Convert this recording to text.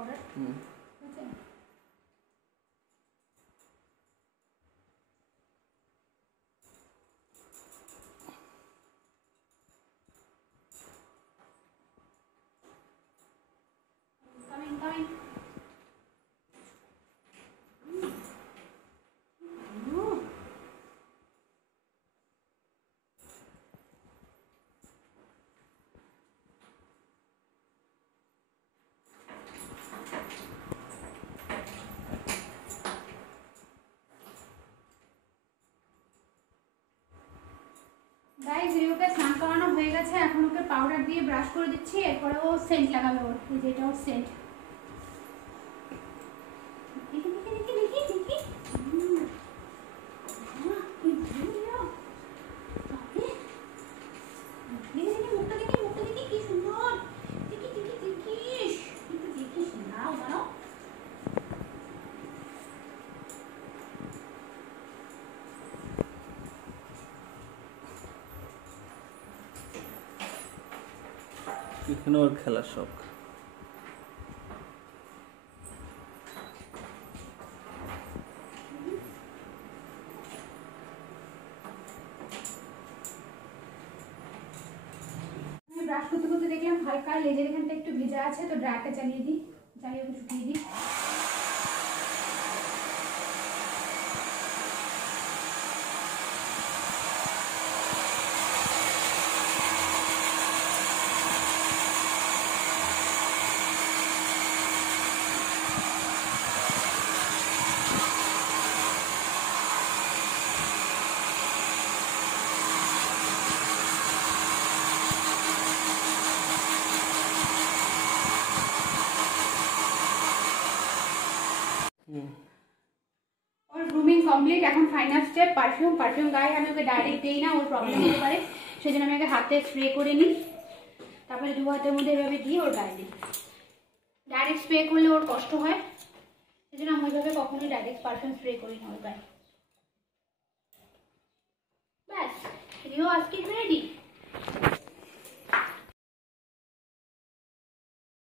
পাউডার। ঠিক আছে, গাইস রিওকে স্নান করানো হয়ে গেছে, এখন ওকে পাউডার দিয়ে ব্রাশ করে দিচ্ছি, এরপরে ও সেন্ট লাগাবে। ওর এই যেটা ওর সেন্ট। এখানে ওর খেলার শখ। ব্রাশ করতে করতে দেখলাম হালকা লেজের এখানটা একটু ভেজা আছে, তো ড্রাইটা চালিয়ে দিই, চালিয়ে ওকে শুকিয়ে দিই। ওর গ্রুমিং কমপ্লিট, এখন ফাইনাল স্টেপ পারফিউম। পারফিউম গায়ে আমি ওকে ডাইরেক্ট দিই না, ওর প্রবলেম হতে পারে, সেই জন্য আমি আগে হাতে স্প্রে করে নিই, তারপরে দু হাতের মধ্যে এভাবে দিয়ে ওর গায়ে দিই। ডাইরেক্ট স্প্রে করলে ওর কষ্ট হয়, সেই জন্য আমি ওইভাবে কখনোই ডাইরেক্ট পারফিউম স্প্রে করি না ওর গায়ে। ব্যাস, রিও আজকে রেডি।